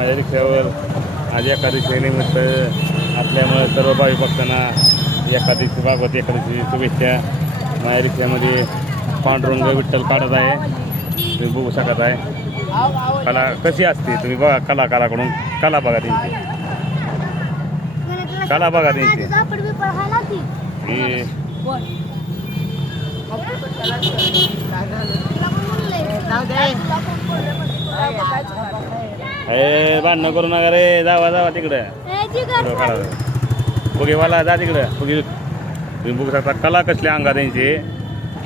माझ्या रिक्षावर आज एकादशी निमित्त असल्यामुळे सर्व भावी भक्तांना एकादशी भागवत एकादशी शुभेच्छा. माझ्या रिक्षामध्ये पांडुरंग विठ्ठल काढत आहे, तुम्ही बघू शकत आहे. कला कशी असते तुम्ही बघा, कलाकाराकडून कला बघा त्यांची, कला बघा त्यांची. हे भांडणं करू नका रे, जावा जावा तिकडं काढा फुगेवाला, जा तिकडं फुगे. तुम्ही बघू शकता कला कसली अंगा त्यांची,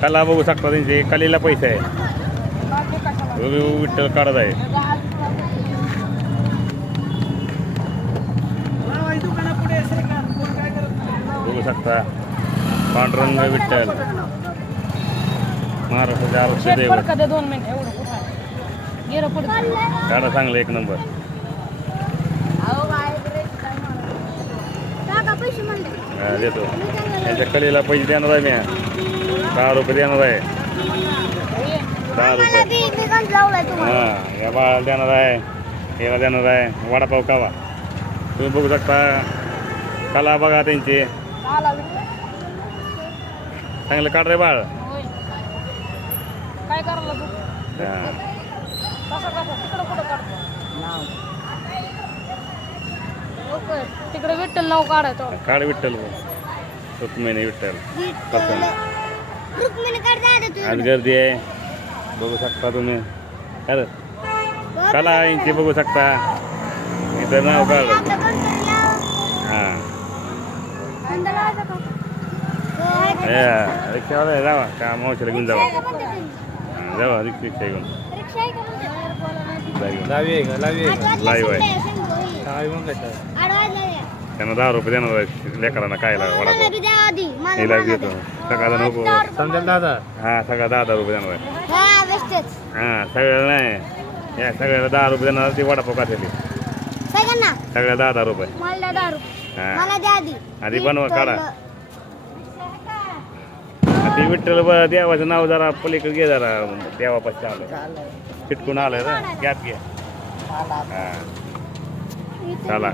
कला बघू शकता त्यांची, कलेला पैसा आहे. विठ्ठल काढत आहे. बघू शकता पांडुरंग विठ्ठल महाराष्ट्राचे आरोग्य दैवत. काढा चांगलं एक नंबर. देतो यांच्या कलेला पैसे देणार आहे मी, 10 रुपये देणार आहे, 10 रुपये. हां या बाळाला देणार आहे, याला देणार आहे वडापाव खावा. तुम्ही बघू शकता कला बघा त्यांची. चांगलं काढ रे बाळ. काय करायला तिकडे विठ्ठल नाव काढायचं. काढ विठ्ठल, रुक्मिणी विठ्ठल पसंत. आज गर्दी आहे बघू शकता तुम्ही. खरं कला यांची बघू शकता. इथं नाव काढ. हां रिक्षावाला जावा का मावशीला घेऊन जावा. जावा रिक्षा घेऊन लाईव्ह आहे. त्यांना 10 रुपये देणार आहे लेकरांना खायला वडापाव. हिला देतो सकाळचा नको हां सगळा 10 रुपये देणार आहे. हां सगळ्याला नाही, या सगळ्याला 10 रुपये देणार. ती वडापाव खातेली सगळ्या 10 रुपये. हां आधी बनवा काढा. ती विठ्ठल देवाचं नाव जरा पलीकडे घे, जरा देवापाशी आलं चिटकून आलं ना, गॅप घ्या. हां चला